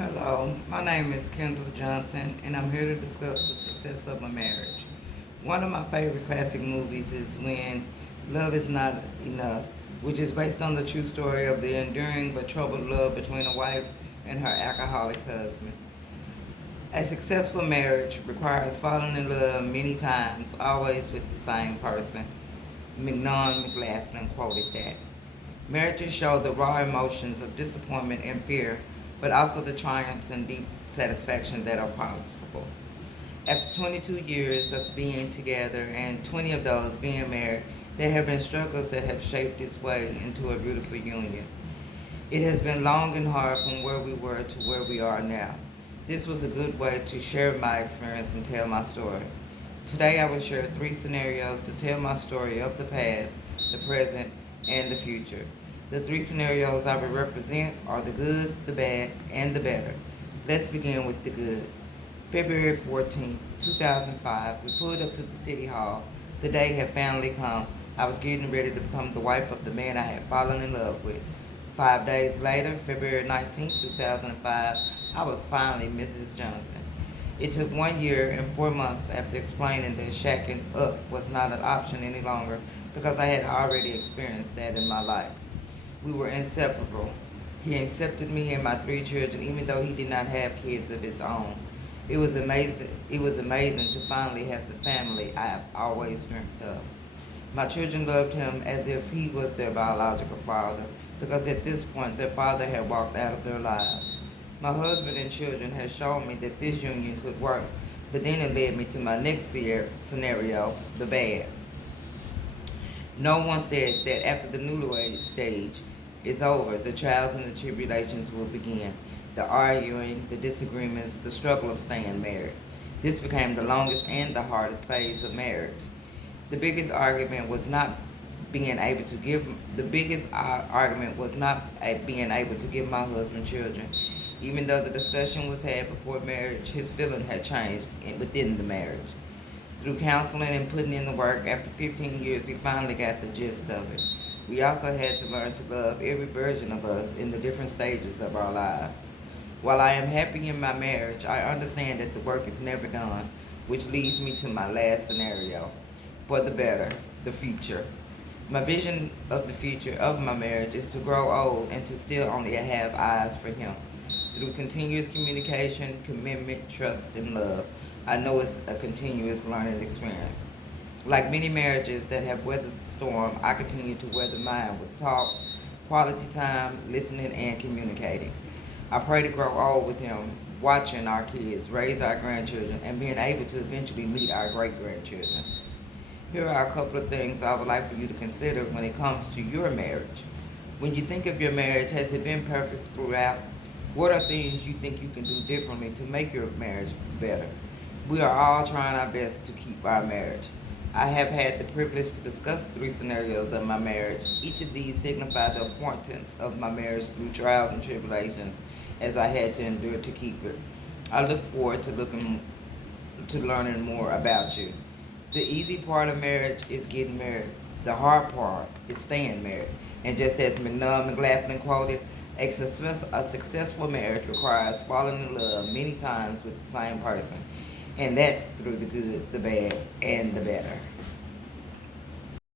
Hello, my name is Kendall Johnson, and I'm here to discuss the success of a marriage. One of my favorite classic movies is When Love Is Not Enough, which is based on the true story of the enduring but troubled love between a wife and her alcoholic husband. A successful marriage requires falling in love many times, always with the same person. Mignon McLaughlin quoted that. Marriages show the raw emotions of disappointment and fear, but also the triumphs and deep satisfaction that are possible. After 22 years of being together and 20 of those being married, there have been struggles that have shaped its way into a beautiful union. It has been long and hard from where we were to where we are now. This was a good way to share my experience and tell my story. Today I will share three scenarios to tell my story of the past, the present, and the future. The three scenarios I will represent are the good, the bad, and the better. Let's begin with the good. February 14th, 2005, we pulled up to the city hall. The day had finally come. I was getting ready to become the wife of the man I had fallen in love with. 5 days later, February 19th, 2005, I was finally Mrs. Johnson. It took 1 year and 4 months after explaining that shacking up was not an option any longer because I had already experienced that in my life. We were inseparable. He accepted me and my three children even though he did not have kids of his own. It was amazing. It was amazing to finally have the family I have always dreamt of. My children loved him as if he was their biological father because at this point their father had walked out of their lives. My husband and children had shown me that this union could work, but then it led me to my next scenario, the bad. No one said that after the newlywed stage is over, the trials and the tribulations will begin. The arguing, the disagreements, the struggle of staying married. This became the longest and the hardest phase of marriage. The biggest argument was not being able to give the biggest argument was not being able to give my husband children. Even though the discussion was had before marriage, his feeling had changed within the marriage. Through counseling and putting in the work, after 15 years, we finally got the gist of it. We also had to learn to love every version of us in the different stages of our lives. While I am happy in my marriage, I understand that the work is never done, which leads me to my last scenario. For the better, the future. My vision of the future of my marriage is to grow old and to still only have eyes for him. Through continuous communication, commitment, trust, and love, I know it's a continuous learning experience. Like many marriages that have weathered the storm, I continue to weather mine with talks, quality time, listening, and communicating. I pray to grow old with him, watching our kids, raise our grandchildren, and being able to eventually meet our great grandchildren. Here are a couple of things I would like for you to consider when it comes to your marriage. When you think of your marriage, has it been perfect throughout? What are things you think you can do differently to make your marriage better? We are all trying our best to keep our marriage. I have had the privilege to discuss three scenarios of my marriage. Each of these signify the importance of my marriage through trials and tribulations as I had to endure to keep it. I look forward to learning more about you. The easy part of marriage is getting married. The hard part is staying married. And just as Mignon McLaughlin quoted, a successful marriage requires falling in love many times with the same person. And that's through the good, the bad, and the better.